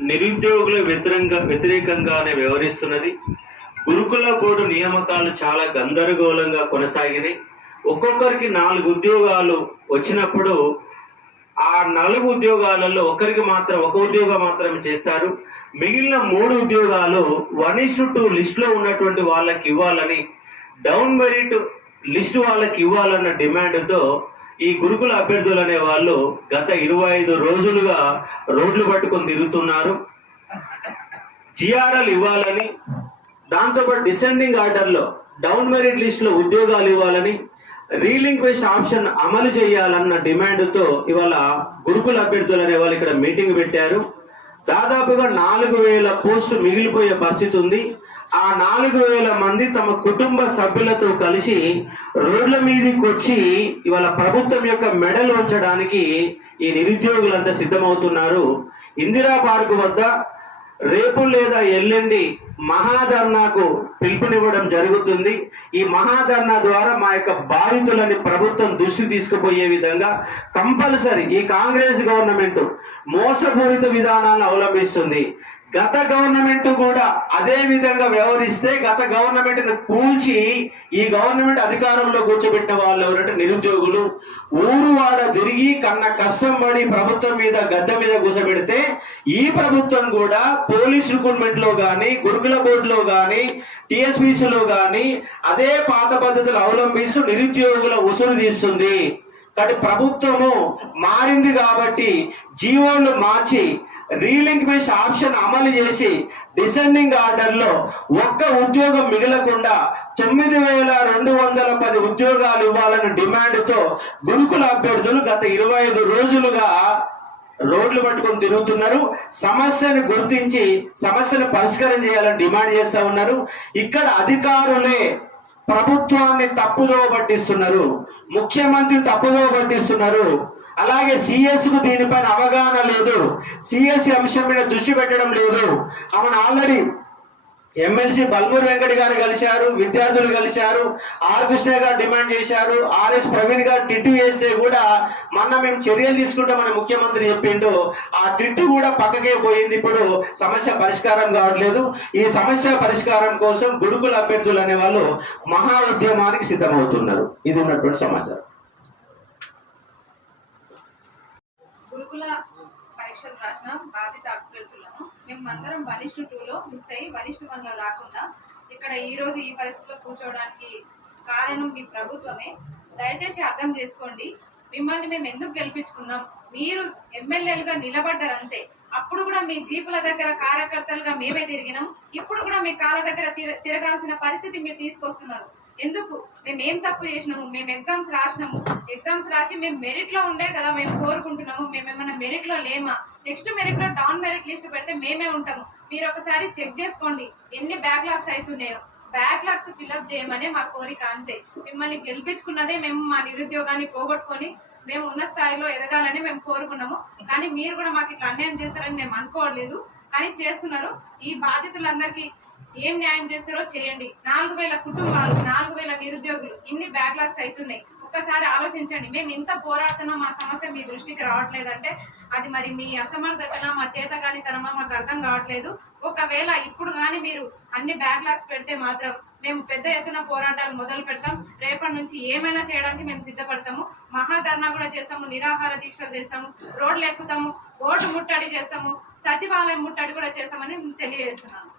నిరుద్యోగుల వ్యతిరేకంగా వ్యతిరేకంగానే వ్యవహరిస్తున్నది. గురుకుల బోర్డు నియామకాలు చాలా గందరగోళంగా కొనసాగినాయి. ఒక్కొక్కరికి నాలుగు ఉద్యోగాలు వచ్చినప్పుడు ఆ నాలుగు ఉద్యోగాలలో ఒకరికి మాత్రం ఒక ఉద్యోగం మాత్రమే చేస్తారు. మిగిలిన మూడు ఉద్యోగాలు వన్ ఇస్టు టూ లిస్టులో ఉన్నటువంటి వాళ్ళకి ఇవ్వాలని డౌన్ మెరిట్ లిస్టు వాళ్ళకి ఇవ్వాలన్న డిమాండ్తో ఈ గురుకుల అభ్యర్థులు అనే వాళ్ళు గత ఇరవై ఐదు రోజులుగా రోడ్లు పట్టుకొని తిరుగుతున్నారు. జిఆర్ఎల్ ఇవ్వాలని దాంతోపాటు డిసెండింగ్ ఆర్డర్లో డౌన్ మెరిట్ లిస్ట్లో ఉద్యోగాలు ఇవ్వాలని రీలింక్విష్ ఆప్షన్ అమలు చేయాలన్న డిమాండ్తో ఇవాళ గురుకుల అభ్యర్థులు అనే వాళ్ళు ఇక్కడ మీటింగ్ పెట్టారు. దాదాపుగా నాలుగు వేల పోస్టు మిగిలిపోయే పరిస్థితి ఉంది. ఆ నాలుగు వేల మంది తమ కుటుంబ సభ్యులతో కలిసి రోడ్ల మీదకి వచ్చి ఇవాళ ప్రభుత్వం యొక్క మెడలు ఉంచడానికి ఈ నిరుద్యోగులంతా సిద్ధమవుతున్నారు. ఇందిరా పార్క్ వద్ద రేపు లేదా ఎల్లుండి మహాధర్నాకు పిలుపునివ్వడం జరుగుతుంది. ఈ మహాధర్నా ద్వారా మా యొక్క బాధితులని ప్రభుత్వం దృష్టి తీసుకుపోయే విధంగా కంపల్సరీ ఈ కాంగ్రెస్ గవర్నమెంట్ మోసపూరిత విధానాలను అవలంబిస్తుంది. గత గవర్నమెంట్ కూడా అదే విధంగా వ్యవహరిస్తే గత గవర్నమెంట్ కూల్చి ఈ గవర్నమెంట్ అధికారంలో కూర్చోబెట్టిన వాళ్ళు ఎవరంటే నిరుద్యోగులు. ఊరు వాడ తిరిగి కన్న కష్టం పడి ప్రభుత్వం మీద గద్దె మీద కూర్చోబెడితే ఈ ప్రభుత్వం కూడా పోలీస్ రిక్రూట్మెంట్లో గాని గురుకుల బోర్డులో గాని టిఎస్పిసిలో గాని అదే పాత పద్ధతులు అవలంబిస్తూ నిరుద్యోగుల ఉసురు తీస్తుంది. కాబట్టి ప్రభుత్వము మారింది కాబట్టి జీవోలు మార్చి రీలింక్విష్ ఆప్షన్ అమలు చేసి డిసెండింగ్ ఆర్డర్లో ఒక్క ఉద్యోగం మిగలకుండా తొమ్మిది వేల రెండు వందల పది ఉద్యోగాలు ఇవ్వాలన్న డిమాండ్తో గురుకుల అభ్యర్థులు గత ఇరవై ఐదు రోజులుగా రోడ్లు పట్టుకొని తిరుగుతున్నారు. సమస్యను గుర్తించి సమస్యను పరిష్కారం చేయాలని డిమాండ్ చేస్తూ ఉన్నారు. ఇక్కడ అధికారులే ప్రభుత్వాన్ని తప్పుదో పట్టిస్తున్నారు. ముఖ్యమంత్రిని తప్పుదో పట్టిస్తున్నారు. అలాగే సిఎస్కు దీనిపైన అవగాహన లేదు. సిఎస్ అంశం మీద దృష్టి పెట్టడం లేదు. అవును ఆల్రెడీ ఎమ్మెల్సీ బల్మూర్ వెంకట్ గారు కలిశారు విద్యార్థులు కలిశారు ఆర్ కృష్ణ గారు డిమాండ్ చేశారు ఆర్ఎస్ ప్రవీణ్ గారు టిట్టు వేస్తే కూడా మొన్న మేము చర్యలు తీసుకుంటామని ముఖ్యమంత్రి చెప్పిండు. ఆ టిట్టు కూడా పక్కకే పోయింది ఇప్పుడు సమస్య పరిష్కారం కావట్లేదు. ఈ సమస్య పరిష్కారం కోసం గురుకుల అభ్యర్థులు అనే వాళ్ళు మహా ఉద్యమానికి సిద్ధమవుతున్నారు. ఇది ఉన్నటువంటి సమాచారం. గురుకుల పరీక్షలు రాసిన బాధిత అభ్యర్థులను మేము అందరం వనిష్ఠ టూలో మిస్ అయ్యి వనిష్ఠ వన్లో రాకుండా ఇక్కడ ఈ రోజు ఈ పరిస్థితిలో కూర్చోవడానికి కారణం మీ ప్రభుత్వమే. దయచేసి అర్థం చేసుకోండి. మిమ్మల్ని మేము ఎందుకు గెలిపించుకున్నాం? మీరు ఎమ్మెల్యేలుగా నిలబడ్డారంతే. అప్పుడు కూడా మీ జీపుల దగ్గర కార్యకర్తలుగా మేమే తిరిగినాం. ఇప్పుడు కూడా మీ కాళ్ళ దగ్గర తిర- తిరగాల్సిన పరిస్థితి మీరు తీసుకొస్తున్నారు. ఎందుకు? మేము ఏం తప్పు చేసినాము? మేము ఎగ్జామ్స్ రాసినాము. ఎగ్జామ్స్ రాసి మేము మెరిట్లో ఉండే కదా మేము కోరుకుంటున్నాము. మేము ఏమైనా మెరిట్లో లేమా? నెక్స్ట్ మెరిట్లో డౌన్ మెరిట్ లిస్ట్ పెడితే మేమే ఉంటాము. మీరు ఒకసారి చెక్ చేసుకోండి. ఎన్ని బ్యాక్లాగ్స్ అవుతున్నాయో బ్యాక్లాగ్స్ ఫిల్అప్ చేయమనే మా కోరిక అంతే. మిమ్మల్ని గెలిపించుకున్నదే మేము మా నిరుద్యోగాన్ని పోగొట్టుకొని మేము ఉన్న స్థాయిలో ఎదగాలని మేము కోరుకున్నాము. కానీ మీరు కూడా మాకు ఇట్లా అన్యాయం చేస్తారని మేము అనుకోవట్లేదు కానీ చేస్తున్నారు. ఈ బాధితులందరికీ ఏం న్యాయం చేస్తారో చేయండి. నాలుగు వేల కుటుంబాలు నాలుగు వేల నిరుద్యోగులు ఇన్ని బ్యాక్లాగ్స్ అవుతున్నాయి. ఒక్కసారి ఆలోచించండి. మేము ఇంత పోరాడుతున్నాం మా సమస్య మీ దృష్టికి రావట్లేదంటే అది మరి మీ అసమర్థతనా మా చేతగానితనమా మాకు అర్థం కావట్లేదు. ఒకవేళ ఇప్పుడు కానీ మీరు అన్ని బ్యాక్లాగ్స్ పెడితే మాత్రం మేము పెద్ద ఎత్తున పోరాటాలు మొదలు పెడతాం. రేపటి నుంచి ఏమైనా చేయడానికి మేము సిద్ధపడతాము. మహాధర్నా కూడా చేస్తాము నిరాహార దీక్షలు చేస్తాము రోడ్లు ఎక్కుతాము ఓటు ముట్టడి చేస్తాము సచివాలయం ముట్టడి కూడా చేస్తామని తెలియజేస్తున్నాను.